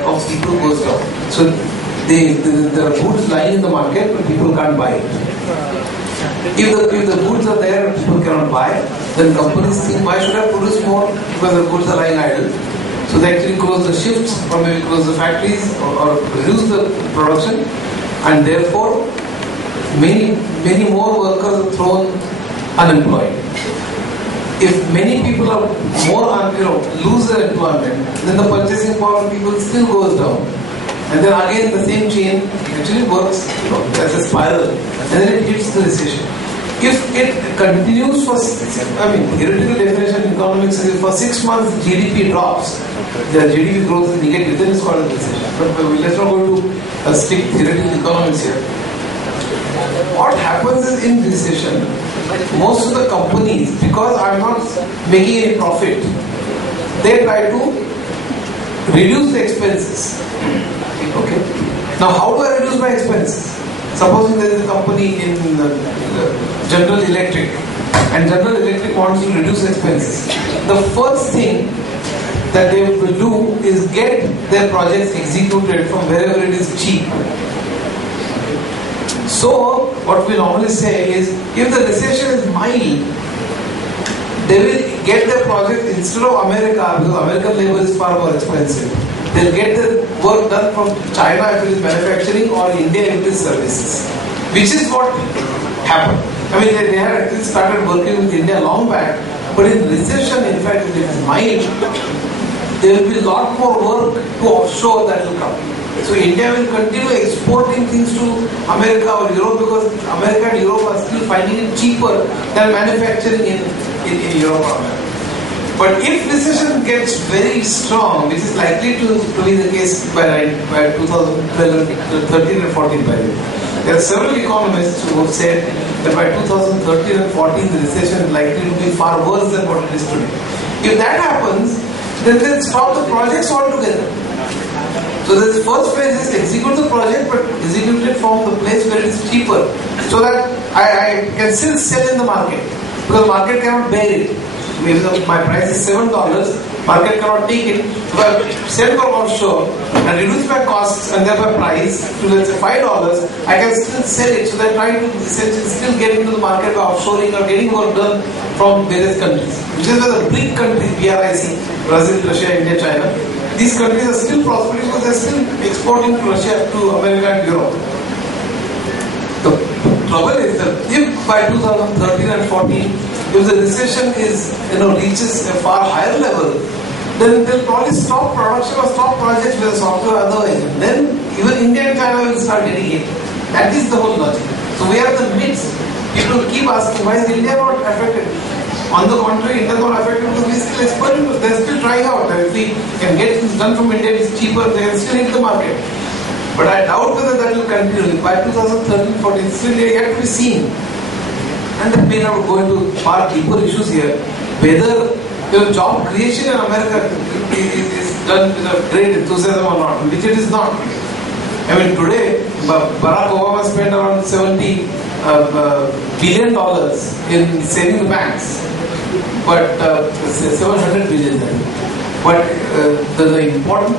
of people goes down. So there are goods lying in the market, but people can't buy it. If the goods are there and people cannot buy, then companies think, why should I produce more? Because the goods are lying idle. So they actually close the shifts, or maybe close the factories, or reduce the production, and therefore many more workers are thrown unemployed. If many people are lose their employment, then the purchasing power of people still goes down. And then again the same chain actually works as a spiral, and then it hits the recession. If it continues for, theoretical definition in economics is for 6 months GDP drops, the GDP growth is negative, then it's called a recession. But let's not go to strict theoretical economics here. What happens is in recession, most of the companies, because I'm not making any profit, they try to reduce the expenses. Okay. Now, how do I reduce my expenses? Supposing there is a company in General Electric, and General Electric wants to reduce expenses. The first thing that they will do is get their projects executed from wherever it is cheap. So, what we normally say is, if the recession is mild, they will get their project instead of America, because American labor is far more expensive. They'll get the work done from China if it is manufacturing, or India if it is services. Which is what happened. They had actually started working with India long back, but in recession, in fact, if it is mild, there will be a lot more work to offshore that will come. So India will continue exporting things to America or Europe, because America and Europe are still finding it cheaper than manufacturing in Europe or America. But if recession gets very strong, which is likely to be the case by 2012, 13 and 14 by the way. There are several economists who have said that by 2013 and 14 the recession is likely to be far worse than what it is today. If that happens, then they'll stop the projects altogether. So the first phase is execute the project, but execute it from the place where it is cheaper, so that I can still sell in the market, because the market cannot bear it. Maybe my price is $7, market cannot take it. So I sell for offshore and reduce my costs and therefore price to, let's say, $5, I can still sell it. So they're trying to essentially still get into the market by offshoring or getting work done from various countries. Which is where the BRIC countries, BRIC, Brazil, Russia, India, China, these countries are still prospering because they're still exporting to Russia, to America and Europe. The trouble is that if by 2013 and 14, if the recession reaches a far higher level, then they'll probably stop production or stop projects with software otherwise. Then even India and China will start getting hit. That is the whole logic. So we are in the midst. People keep asking, why is India not affected? On the contrary, India is not affected because we still exploiting. They're still trying out. If we can get things done from India, it's cheaper, they can still hit the market. But I doubt whether that will continue. By 2013-14, still yet to be seen. And then we now go into far deeper issues here. Whether job creation in America is done with a great enthusiasm or not, which it is not. Today, Barack Obama spent around $70 billion in saving the banks. But 700 billion. But the important,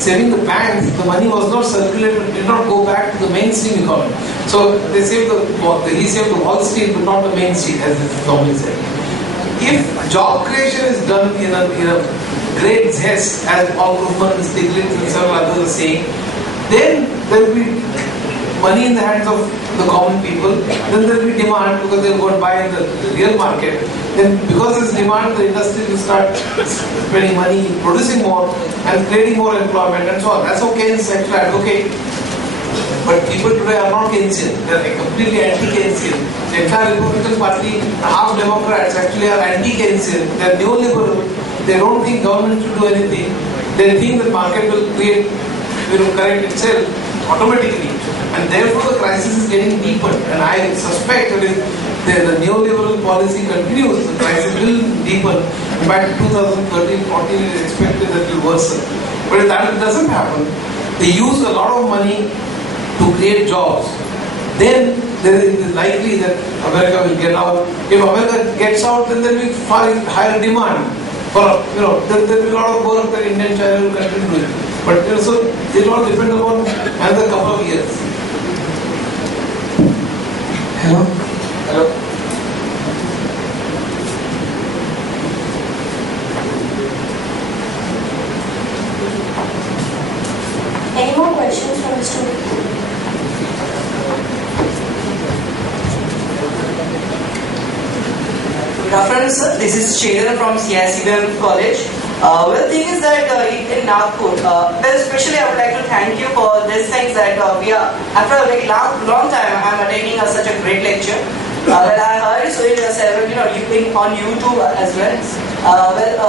saving the banks, the money was not circulated, did not go back to the mainstream economy. So they saved he saved the Wall Street, but not the main street, as is normally said. If job creation is done in a great zest, as Paul Krugman, Stiglitz, and several others are saying, then there will be money in the hands of the common people. Then there will be demand, because they will go and buy in the real market. Then because there is demand, the industry will start spending money, producing more and creating more employment and so on. That's what Keynes actually advocate. But people today are not Keynesian. They are completely anti-Keynesian. The entire Republican Party, half Democrats actually are anti-Keynesian. They are neoliberal. They don't think government should do anything. They think the market will correct itself automatically. And therefore the crisis is getting deepened. And I suspect that if the neoliberal policy continues, the crisis will deepen. In fact, 2013-14 it is expected that it will worsen. But if that doesn't happen, they use a lot of money to create jobs. Then there is likely that America will get out. If America gets out, then there will be far higher demand. There will be a lot of work that India and China will continue doing. But so it all depends upon another couple of years. Hello? Hello? Any more questions from the student? Good afternoon, sir. This is Chetan from CICBM College. Well, the thing is that in Nagpur, well, especially I would like to thank you for these things that we are, after a very long time, I am attending such a great lecture. Well, I heard so several, on YouTube as well.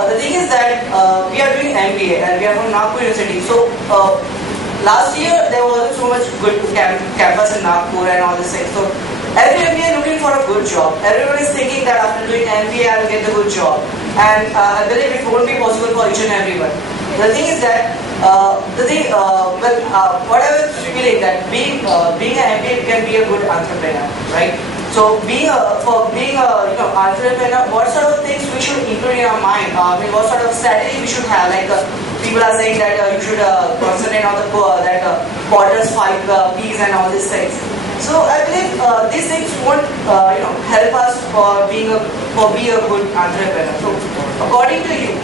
The thing is that we are doing MBA and we are from Nagpur University. So, last year there wasn't so much good campus in Nagpur and all this thing. So, every MBA looking for a good job. Everyone is thinking that after doing MBA I will get the good job. And I believe it won't be possible for each and everyone. The thing is that, what I was feeling that being an MBA can be a good entrepreneur, right? So being entrepreneur, what sort of things we should include in our mind? What sort of strategy we should have? Like people are saying that you should concentrate on the Potter's 5 P's and all these things. So I believe these things won't help us for being a good entrepreneur. So according to you,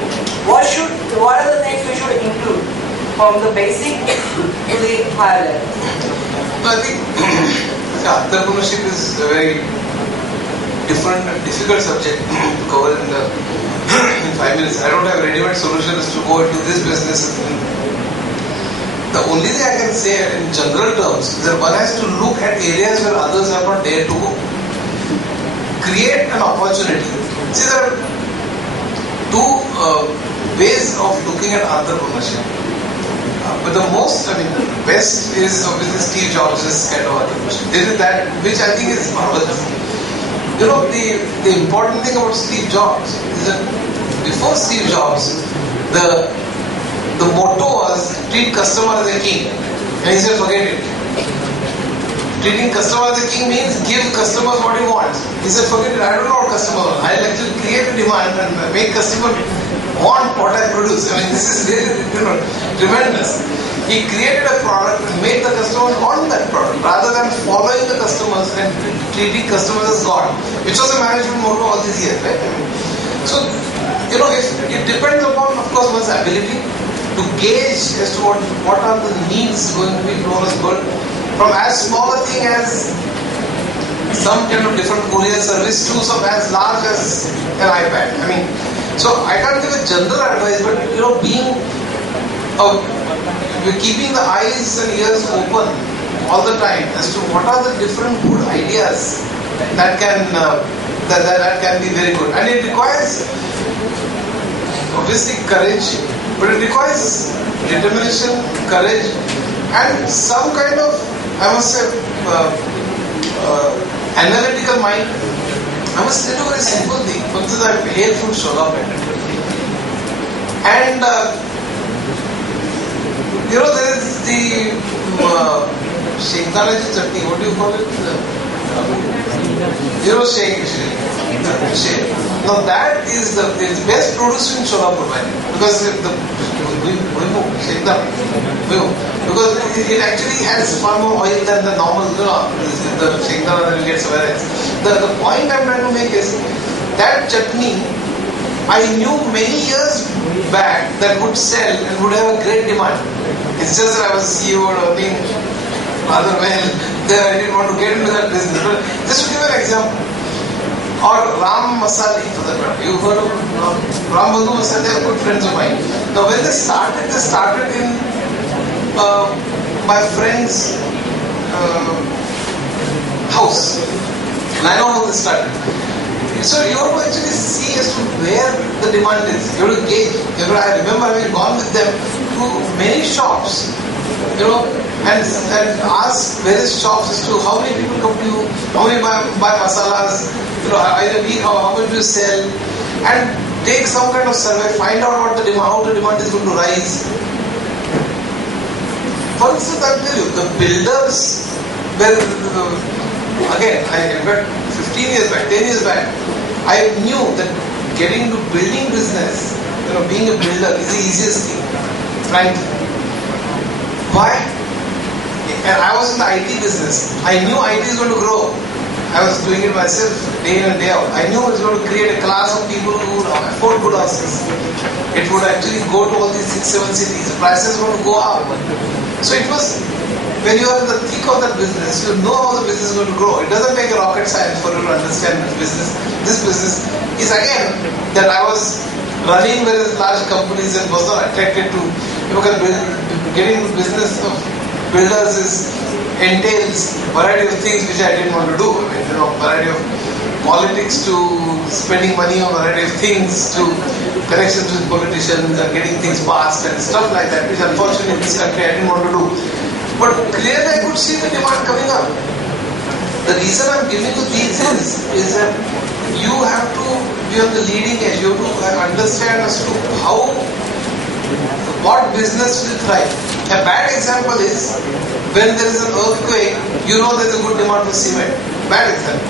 what are the things we should include from the basic to the higher level? I think entrepreneurship is a very different and difficult subject to cover in 5 minutes. I don't have ready-made solutions to go into this business. The only thing I can say in general terms is that one has to look at areas where others have not dared to go. Create an opportunity. See, there are two ways of looking at entrepreneurship. But the best is obviously Steve Jobs' kind of entrepreneurship. There is that, which I think is marvelous. The important thing about Steve Jobs is that before Steve Jobs, the motto was treat customer as a king. And he said, forget it. Treating customer as a king means give customers what he wants. He said, forget it, I don't know what customer wants. I'll actually create a demand and make customer want what I produce. This is really tremendous. He created a product and made the customers want that product rather than following the customers and treating customers as God, which was a management motto all these years, right? So, it depends upon, of course, one's ability to gauge as to what are the needs going to be known as good, from as small a thing as some kind of different courier service to some as large as an iPad. So I can't give a general advice, but keeping the eyes and ears open all the time as to what are the different good ideas that can be very good, and it requires obviously courage, but it requires determination, courage, and some kind of, I must say, analytical mind. I must tell you a very simple thing. For instance, I hail from Sholapet. And there is the Shekdanaji chutney, what do you call it? Shake. Now that is it's best produced in Sholapur, because because it actually has far more oil than the normal the Shekdana that you get somewhere else. The point I'm trying to make is that chutney I knew many years back that would sell and would have a great demand. It's just that I was CEO earning rather well there. I didn't want to get into that business. But just to give an example, or Ram Masali for that matter. You heard of Ram Madhu Masali? They are good friends of mine. Now when they started in my friend's house. And I know how they started. So you have to actually see as to where the demand is. You have to gauge. I remember having gone with them to many shops, and ask various shops as to how many people come to you, how many buy masalas, either week, how much do you sell, and take some kind of survey, find out what the demand, how the demand is going to rise. For instance, I'll tell you, the builders were, again, I read 15 years back, 10 years back, I knew that getting into building business, being a builder is the easiest thing, frankly. Why? And I was in the IT business. I knew IT is going to grow. I was doing it myself day in and day out. I knew it was going to create a class of people who would afford good houses. It would actually go to all these 6-7 cities. The prices were going to go up. So it was, when you are in the thick of that business, you know how the business is going to grow. It doesn't make a rocket science for you to understand this business. This business is again that I was running various large companies and was not attracted to, getting the business of builders entails variety of things which I didn't want to do. I mean, variety of politics to spending money on variety of things to connections with politicians and getting things passed and stuff like that, which unfortunately in this country I didn't want to do. But clearly I could see the demand coming up. The reason I'm giving you these is that you have to be on the leading edge. You have to understand as to what business will thrive. A bad example is when there is an earthquake, you know there is a good demand for cement. Bad example.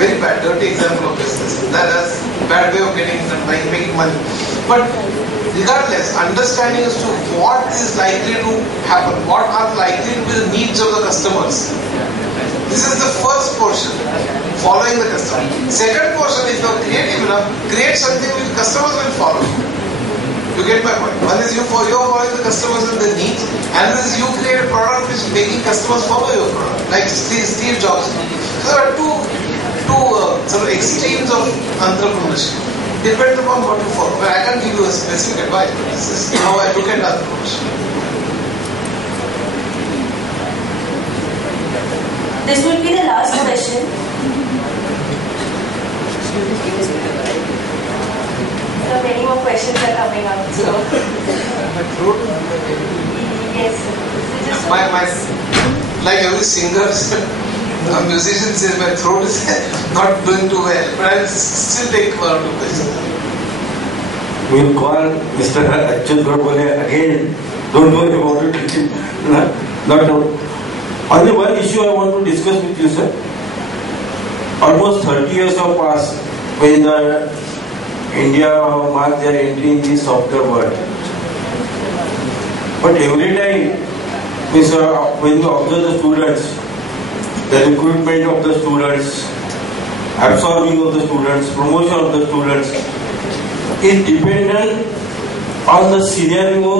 Very bad, dirty example of business. That's a bad way of making money. But regardless, understanding as to what is likely to happen, what are likely to be the needs of the customers. This is the first portion, following the customer. Second portion, if you are creative enough, create something which customers will follow. You get my point. One is you're following the customers and their needs, and this is you create a product which is making customers follow your product, like Steve Jobs. So there are two sort of extremes of entrepreneurship. Depends upon what you follow. But I can't give you a specific advice, but this is how I look at entrepreneurship. This will be the last question. So many more questions are coming up. So yes. So like every singer, a musician says my throat is not doing too well, but I'll still take one or two questions. We'll call Mr. Achyut Godbole again. Don't worry about it. Not only one issue I want to discuss with you, sir. Almost 30 years have passed when India marked their entry in the software world. But every time when you observe the students, the recruitment of the students, absorbing of the students, promotion of the students is dependent on the scenario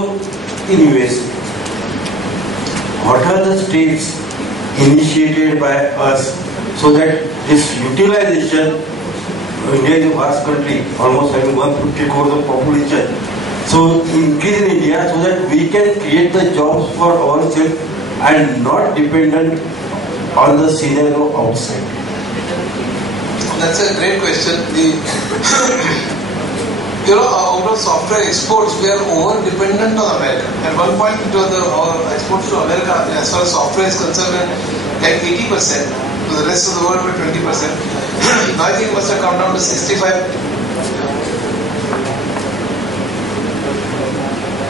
in US. What are the steps initiated by us so that this utilization, India is a vast country, almost having 150 crores of population. So increase in India so that we can create the jobs for ourselves and not dependent on the scenario outside. That's a great question. Out of software exports, we are over dependent on America. At one point, our exports to America, as far as software is concerned, like 80%. To the rest of the world, were 20%. Now I think it must have come down to 65%.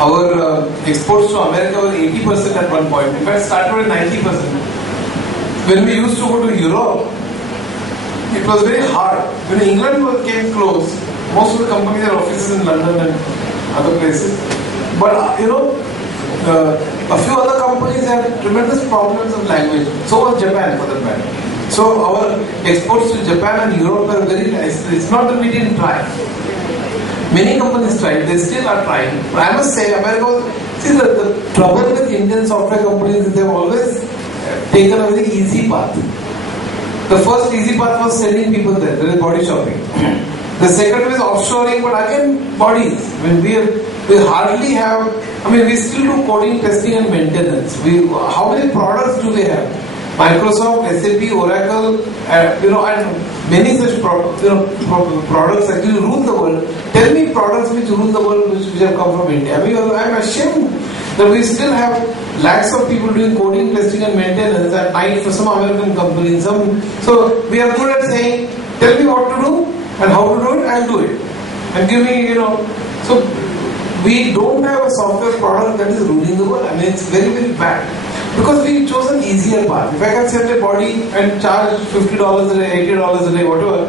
Our exports to America were 80% at one point. In fact, started at 90%. When we used to go to Europe, it was very hard. When England came close, most of the companies had offices in London and other places. But a few other companies had tremendous problems of language. So was Japan, for that matter. So our exports to Japan and Europe are very nice. It's not that we didn't try. Many companies tried, they still are trying. But I must say, the trouble with Indian software companies is they've always taken a very easy path. The first easy path was sending people there is body shopping. The second is offshoring, but again, bodies. We hardly have, we still do coding, testing and maintenance. How many products do they have? Microsoft, SAP, Oracle, and many such products actually rule the world. Tell me products which rule the world which have come from India. I'm ashamed that we still have lakhs of people doing coding, testing and maintenance at night for some American companies. So we are good at saying, tell me what to do and how to do it, I'll do it. And give me, So we don't have a software product that is ruling the world. It's very, very bad. Because we chose an easier path. If I can send a body and charge $50 a day, $80 a day, whatever,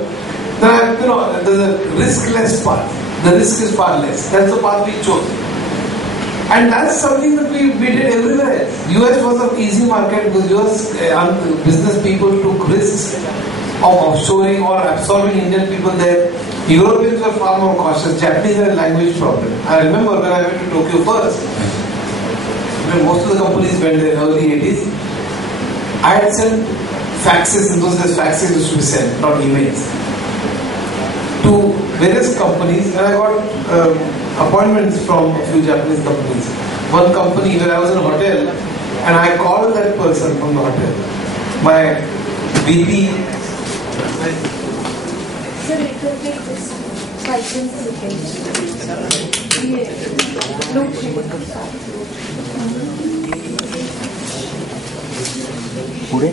then there's a riskless path. The risk is far less. That's the path we chose. And that's something that we did everywhere else. US was an easy market because US business people took risks of offshoring or absorbing Indian people there. Europeans were far more cautious. Japanese had a language problem. I remember when I went to Tokyo first, when most of the companies went there in the early 80s, I had sent faxes. In those days, faxes used to be sent, not emails, to various companies, and I got appointments from a few Japanese companies. One company where I was in a hotel, and I called that person from the hotel. My VP. Sir, it will take this 5 पुढे